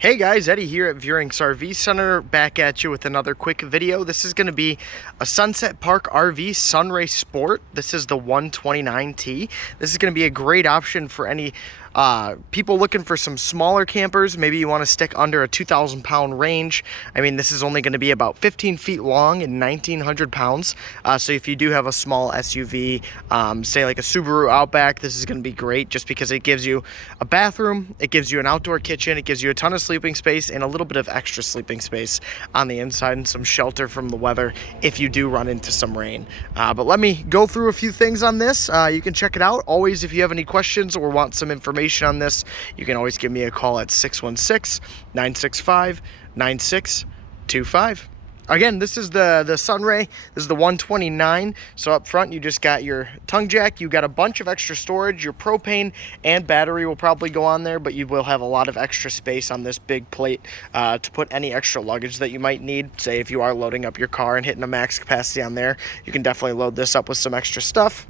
Hey guys, Eddie here at Veurink's RV Center, back at you with another quick video. This is going to be a Sunset Park RV Sunray Sport. This is the 129T. This is going to be a great option for any people looking for some smaller campers. Maybe you want to stick under a 2,000 pound range. I mean, this is only going to be about 15 feet long and 1,900 pounds. So if you do have a small SUV, say like a Subaru Outback, this is going to be great just because it gives you a bathroom, it gives you an outdoor kitchen, it gives you a ton of sleeping space and a little bit of extra sleeping space on the inside and some shelter from the weather if you do run into some rain. But let me go through a few things on this. You can check it out. Always, if you have any questions or want some information on this, you can always give me a call at 616-965-9625. Again, this is the Sunray. This is the 129. So up front, you just got your tongue jack. You got a bunch of extra storage. Your propane and battery will probably go on there, but you will have a lot of extra space on this big plate to put any extra luggage that you might need. Say if you are loading up your car and hitting a max capacity on there, you can definitely load this up with some extra stuff.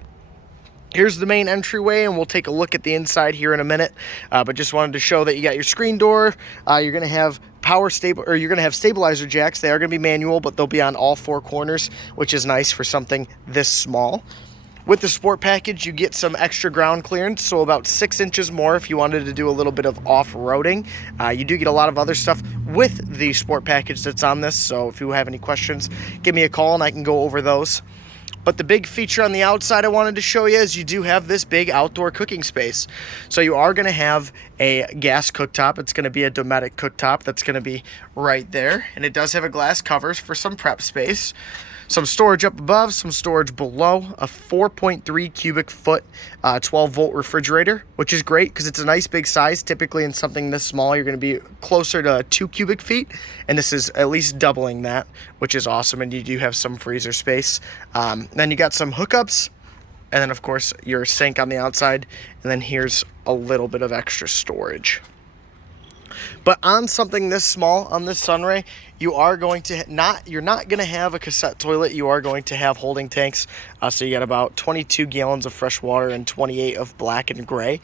Here's the main entryway, and we'll take a look at the inside here in a minute. But just wanted to show that you got your screen door. You're going to have you're going to have stabilizer jacks. They are going to be manual, but they'll be on all four corners, which is nice for something this small. With the sport package, you get some extra ground clearance, so about 6 inches more if you wanted to do a little bit of off-roading. You do get a lot of other stuff with the sport package that's on this, so if you have any questions, give me a call and I can go over those. But the big feature on the outside I wanted to show you is you do have this big outdoor cooking space. So you are going to have a gas cooktop. It's going to be a Dometic cooktop that's going to be right there. And it does have a glass covers for some prep space. Some storage up above, some storage below, a 4.3 cubic foot 12 volt refrigerator, which is great because it's a nice big size. Typically in something this small, you're going to be closer to 2 cubic feet, and this is at least doubling that, which is awesome, and you do have some freezer space. Then you got some hookups, and then of course your sink on the outside, and then here's a little bit of extra storage. But on something this small, on this Sunray, you are going to you're not going to have a cassette toilet. You are going to have holding tanks. So you got about 22 gallons of fresh water and 28 of black and gray.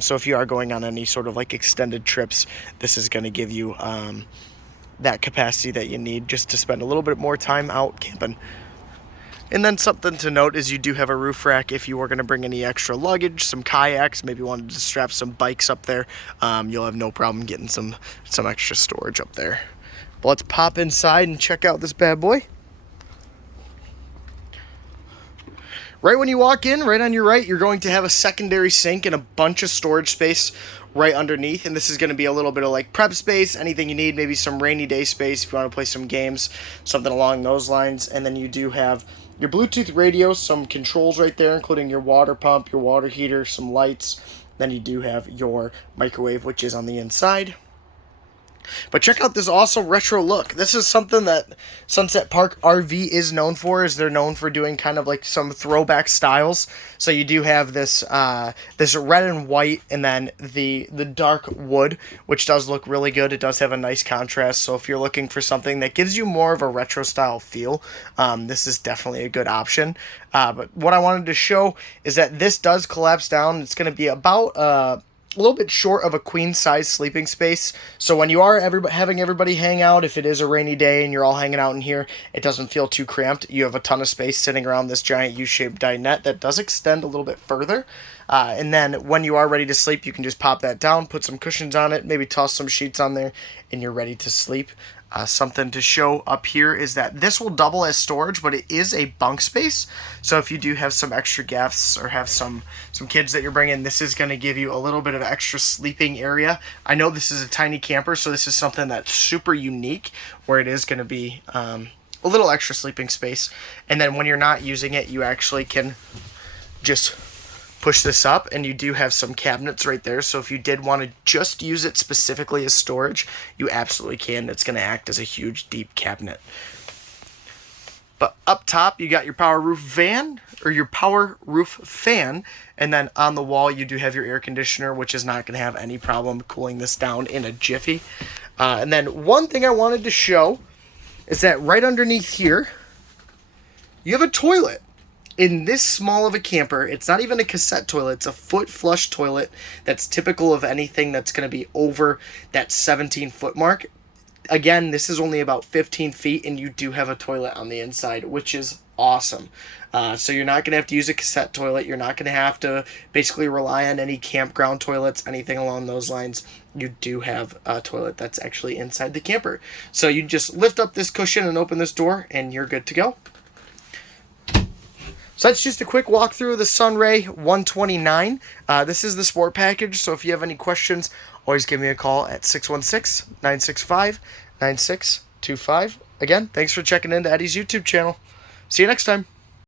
So if you are going on any sort of like extended trips, this is going to give you that capacity that you need just to spend a little bit more time out camping. And then something to note is you do have a roof rack if you are going to bring any extra luggage, some kayaks, maybe wanted to strap some bikes up there. You'll have no problem getting some extra storage up there. But let's pop inside and check out this bad boy. Right when you walk in, right on your right, you're going to have a secondary sink and a bunch of storage space right underneath. And this is going to be a little bit of like prep space, anything you need, maybe some rainy day space if you want to play some games, something along those lines. And then you do have your Bluetooth radio, some controls right there, including your water pump, your water heater, some lights. Then you do have your microwave, which is on the inside. But check out this awesome retro look. This is something that Sunset Park RV is known for, is they're known for doing kind of like some throwback styles. So you do have this this red and white, and then the dark wood, which does look really good. It does have a nice contrast. So if you're looking for something that gives you more of a retro style feel, this is definitely a good option. But what I wanted to show is that this does collapse down. It's going to be about a little bit short of a queen size sleeping space. So when you are having everybody hang out, if it is a rainy day and you're all hanging out in here, it doesn't feel too cramped. You have a ton of space sitting around this giant U-shaped dinette that does extend a little bit further. And then when you are ready to sleep, you can just pop that down, put some cushions on it, maybe toss some sheets on there, and you're ready to sleep. Something to show up here is that this will double as storage, but it is a bunk space. So if you do have some extra guests or have some kids that you're bringing, this is going to give you a little bit of extra sleeping area. I know this is a tiny camper, so this is something that's super unique, where it is going to be a little extra sleeping space. And then when you're not using it, you actually can just push this up, and you do have some cabinets right there. So if you did want to just use it specifically as storage, you absolutely can. It's going to act as a huge deep cabinet. But up top, you got your power roof fan, and then on the wall, you do have your air conditioner, which is not going to have any problem cooling this down in a jiffy. And then one thing I wanted to show is that right underneath here, you have a toilet. in this small of a camper, it's not even a cassette toilet, it's a foot flush toilet that's typical of anything that's going to be over that 17-foot mark. Again, this is only about 15 feet, and you do have a toilet on the inside, which is awesome. So you're not going to have to use a cassette toilet. You're not going to have to basically rely on any campground toilets, anything along those lines. You do have a toilet that's actually inside the camper. So you just lift up this cushion and open this door, and you're good to go. So that's just a quick walkthrough of the Sunray 129. This is the sport package, so if you have any questions, always give me a call at 616-965-9625. Again, thanks for checking into Eddie's YouTube channel. See you next time.